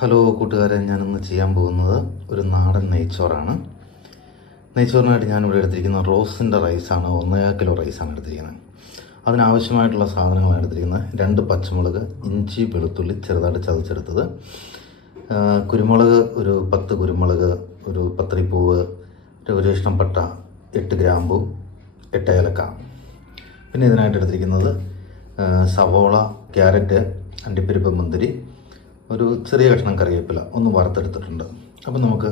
Hello കൂട്ടുകാരെ, ഞാനിന്ന് ചെയ്യാൻ പോകുന്നത് ഒരു നാടൻ നെയ്ച്ചോറാണ്. നെയ്ച്ചോറിനായിട്ട് ഞാനിവിടെ എടുത്തിരിക്കുന്ന റോസിൻ്റെ റൈസാണ്. 1.5 കിലോ റൈസാണ് എടുത്തിരിക്കുന്നത്. അതിനാവശ്യമായിട്ടുള്ള സാധനങ്ങളാണ് എടുത്തിരിക്കുന്നത്. 2 പച്ചമുളക്, ഇഞ്ചി, വെളുത്തുള്ളി ചെറുതായിട്ട് ചതച്ചെടുത്തത്, കുരുമുളക് ഒരു 10 കുരുമുളക്, ഒരു പത്രിപ്പൂവ്, ഒരു കഷ്ണം പട്ട, 8 ഗ്രാമ്പു, 8 ഏലക്ക. പിന്നെ ഇതിനായിട്ട് എടുത്തിരിക്കുന്നത് സവോള, ക്യാരറ്റ്, അണ്ടിപ്പരിപ്പ്, മുന്തിരി, ഒരു ചെറിയ കഷ്ണം കറിവേപ്പില ഒന്ന് വറുത്തെടുത്തിട്ടുണ്ട്. അപ്പോൾ നമുക്ക്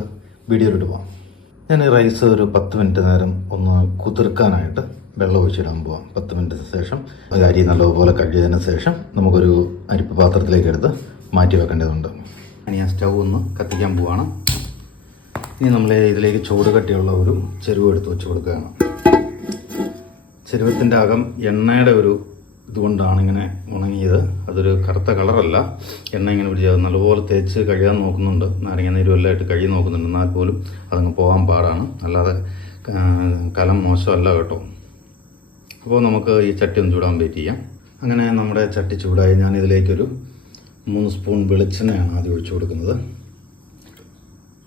വീഡിയോയിലോട്ട് പോകാം. ഞാൻ ഈ റൈസ് ഒരു 10 മിനിറ്റ് നേരം ഒന്ന് കുതിർക്കാനായിട്ട് വെള്ളം ഒഴിച്ചിടാൻ പോവാം. 10 മിനിറ്റിന് ശേഷം അരി നല്ലതുപോലെ കഴുകിയതിന് ശേഷം നമുക്കൊരു അരിപ്പ് പാത്രത്തിലേക്ക് എടുത്ത് മാറ്റി വെക്കേണ്ടതുണ്ട്. ഇനി ഞാൻ സ്റ്റൗ ഒന്ന് കത്തിക്കാൻ പോവാണ്. ഇനി നമ്മൾ ഇതിലേക്ക് ചൂട് കട്ടിയുള്ള ഒരു ചെരുവ് എടുത്ത് വെച്ച് കൊടുക്കുകയാണ്. ചെരുവത്തിൻ്റെ അകം എണ്ണയുടെ ഒരു ഇതുകൊണ്ടാണ് ഇങ്ങനെ ഉണങ്ങിയത്. അതൊരു കറുത്ത കളറല്ല, എണ്ണ ഇങ്ങനെ പിടിച്ചത്. നല്ലപോലെ തേച്ച് കഴുകാൻ നോക്കുന്നുണ്ട്, നാരങ്ങ നീരും എല്ലാം ഇട്ട് കഴുകി നോക്കുന്നുണ്ട്. എന്നാൽ പോലും അതങ്ങ് പോകാൻ പാടാണ്. അല്ലാതെ കലം മോശമല്ല കേട്ടോ. അപ്പോൾ നമുക്ക് ഈ ചട്ടി ഒന്ന് ചൂടാൻ വെയിറ്റ് ചെയ്യാം. അങ്ങനെ നമ്മുടെ ചട്ടി ചൂടായി. ഞാനിതിലേക്കൊരു 3 സ്പൂൺ വെളിച്ചെണ്ണയാണ് ആദ്യം ഒഴിച്ചു കൊടുക്കുന്നത്.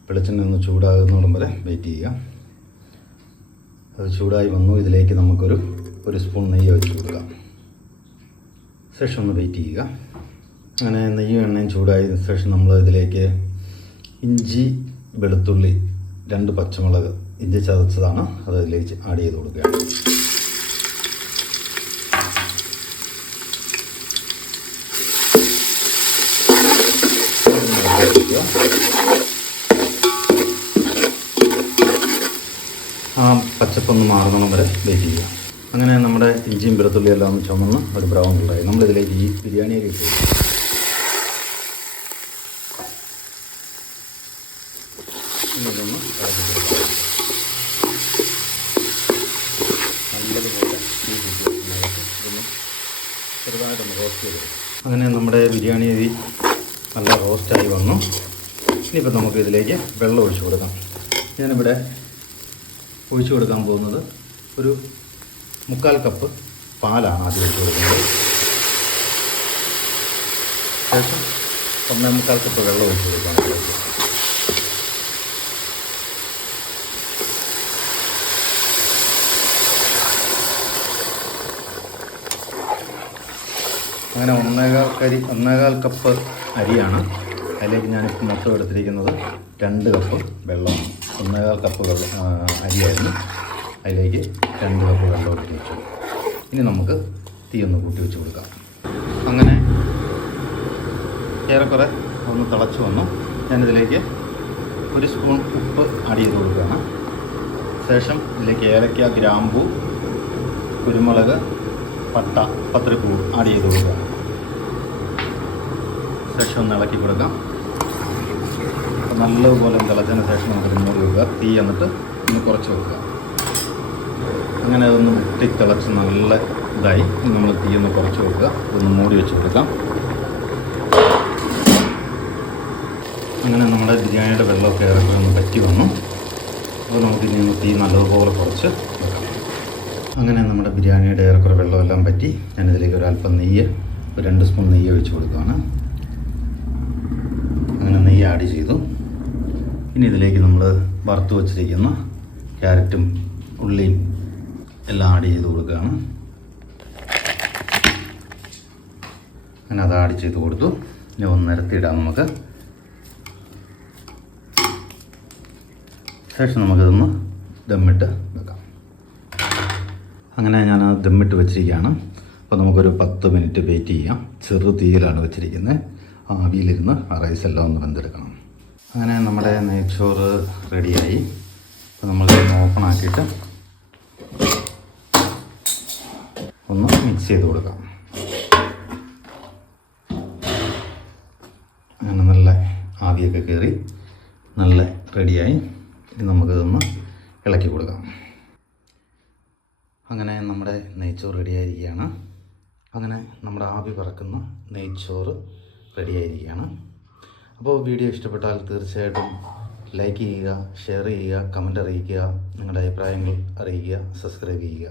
വെളിച്ചെണ്ണ ഒന്ന് ചൂടാകുന്നോളം വരെ വെയിറ്റ് ചെയ്യുക. അത് ചൂടായി വന്നു. ഇതിലേക്ക് നമുക്കൊരു സ്പൂൺ നെയ്യ് ഒഴിച്ചു കൊടുക്കാം. ശേഷം ഒന്ന് വെയിറ്റ് ചെയ്യുക. അങ്ങനെ നെയ്യും എണ്ണയും ചൂടായതിനു ശേഷം നമ്മൾ ഇതിലേക്ക് ഇഞ്ചി, വെളുത്തുള്ളി, 2 പച്ചമുളക്, ഇഞ്ചി ചതച്ചതാണ്, അത് അതിലേക്ക് ആഡ് ചെയ്ത് കൊടുക്കുകയാണ്. ആ പച്ചപ്പൊന്ന് മാറുന്നോളം വരെ വെയിറ്റ് ചെയ്യുക. അങ്ങനെ നമ്മുടെ ഇഞ്ചിയും വെളുത്തുള്ളിയും എല്ലാം ഒന്ന് ചുമന്ന് ഒരു ബ്രൗൺ കളറായി. നമ്മളിതിലേക്ക് ഈ ബിരിയാണി അരി ഇട്ട് ഇതൊന്ന് നല്ലതുപോലെ ഇതൊന്ന് ചെറുതായിട്ടൊന്ന് റോസ്റ്റ് ചെയ്തെടുക്കും. അങ്ങനെ നമ്മുടെ ബിരിയാണി അരി നല്ല റോസ്റ്റായി വന്നു. ഇനിയിപ്പോൾ നമുക്ക് ഇതിലേക്ക് വെള്ളം ഒഴിച്ചു കൊടുക്കാം. ഞാനിവിടെ ഒഴിച്ചു കൊടുക്കാൻ പോകുന്നത് ഒരു 3/4 കപ്പ് പാലാണ് ആദ്യം ഒഴിച്ചു കൊടുക്കുന്നത്. ശേഷം 1.25 കപ്പ് വെള്ളം ഒഴിച്ചു കൊടുക്കാം. അങ്ങനെ 1.25 കപ്പ് അരിയാണ്. അതിലേക്ക് ഞാനിപ്പോൾ മൊത്തം എടുത്തിരിക്കുന്നത് 2 കപ്പ് വെള്ളമാണ്. 1.25 കപ്പ് അരിയായിരുന്നു. അതിലേക്ക് 2 കപ്പ് വെള്ളം ഒഴിച്ച് വെച്ചു. ഇനി നമുക്ക് തീ ഒന്ന് കൂട്ടി വെച്ച് കൊടുക്കാം. അങ്ങനെ ഏറെക്കുറെ ഒന്ന് തിളച്ച് വന്നു. ഞാനിതിലേക്ക് 1 സ്പൂൺ ഉപ്പ് ആഡ് ചെയ്ത് കൊടുക്കുകയാണ്. ശേഷം ഇതിലേക്ക് ഏലക്ക, ഗ്രാമ്പൂ, കുരുമുളക്, പട്ട, പത്രിപ്പൂ ആഡ് ചെയ്ത് കൊടുക്കുക. ശേഷം ഒന്ന് ഇളക്കി കൊടുക്കാം. അപ്പോൾ നല്ലതുപോലെ തിളച്ചതിന് ശേഷം നമുക്ക് മൂടി വെക്കുക. തീ എന്നിട്ട് ഒന്ന് കുറച്ച് വെക്കുക. അങ്ങനെ അതൊന്ന് തിളച്ച് നല്ല ഇതായി. നമ്മൾ തീ ഒന്ന് കുറച്ച് വെക്കുക. ഒന്ന് മൂടി വെച്ച് കൊടുക്കാം. അങ്ങനെ നമ്മുടെ ബിരിയാണിയുടെ വെള്ളമൊക്കെ ഏറെക്കുറെ ഒന്ന് പറ്റി വന്നു. അപ്പോൾ നമുക്കിനി ഒന്ന് തീ നല്ലതുപോലെ കുറച്ച് വെക്കാം. അങ്ങനെ നമ്മുടെ ബിരിയാണിയുടെ ഏറെക്കുറെ വെള്ളമെല്ലാം പറ്റി. ഞാനിതിലേക്ക് ഒരല്പം നെയ്യ്, ഒരു 2 സ്പൂൺ നെയ്യ് ഒഴിച്ച് കൊടുക്കുകയാണ്. അങ്ങനെ നെയ്യ് ആഡ് ചെയ്തു. ഇനി ഇതിലേക്ക് നമ്മൾ വറുത്ത് വച്ചിരിക്കുന്ന ക്യാരറ്റും ഉള്ളിയും എല്ലാം ആഡ് ചെയ്ത് കൊടുക്കുകയാണ്. അങ്ങനെ അത് ആഡ് ചെയ്ത് കൊടുത്തു. ഇനി ഒന്ന് നിരത്തിയിടാം നമുക്ക്. ശേഷം നമുക്കിതൊന്ന് ദമ്മിട്ട് വെക്കാം. അങ്ങനെ ഞാൻ ദമ്മിട്ട് വെച്ചിരിക്കുകയാണ്. അപ്പോൾ നമുക്കൊരു 10 മിനിറ്റ് വെയിറ്റ് ചെയ്യാം. ചെറു തീയിലാണ് വെച്ചിരിക്കുന്നത്. ആവിയിലിരുന്ന് ആ റൈസ് എല്ലാം ഒന്ന് വെന്തെടുക്കണം. അങ്ങനെ നമ്മുടെ നെയ്ച്ചോറ് റെഡിയായി. അപ്പോൾ നമ്മൾ ഓപ്പൺ ആക്കിയിട്ട് ഒന്ന് മിക്സ് ചെയ്ത് കൊടുക്കാം. അങ്ങനെ നല്ല ആവിയൊക്കെ കയറി നല്ല റെഡിയായി. ഇനി നമുക്കിതൊന്ന് ഇളക്കി കൊടുക്കാം. അങ്ങനെ നമ്മുടെ നെയ്ച്ചോറ് റെഡിയായിരിക്കുകയാണ്. അങ്ങനെ നമ്മുടെ ആവി പറക്കുന്ന നെയ്ച്ചോറ് റെഡിയായിരിക്കുകയാണ്. അപ്പോൾ വീഡിയോ ഇഷ്ടപ്പെട്ടാൽ തീർച്ചയായിട്ടും ലൈക്ക് ചെയ്യുക, ഷെയർ ചെയ്യുക, കമൻ്റ് അറിയിക്കുക, നിങ്ങളുടെ അഭിപ്രായങ്ങൾ അറിയിക്കുക, സബ്സ്ക്രൈബ് ചെയ്യുക.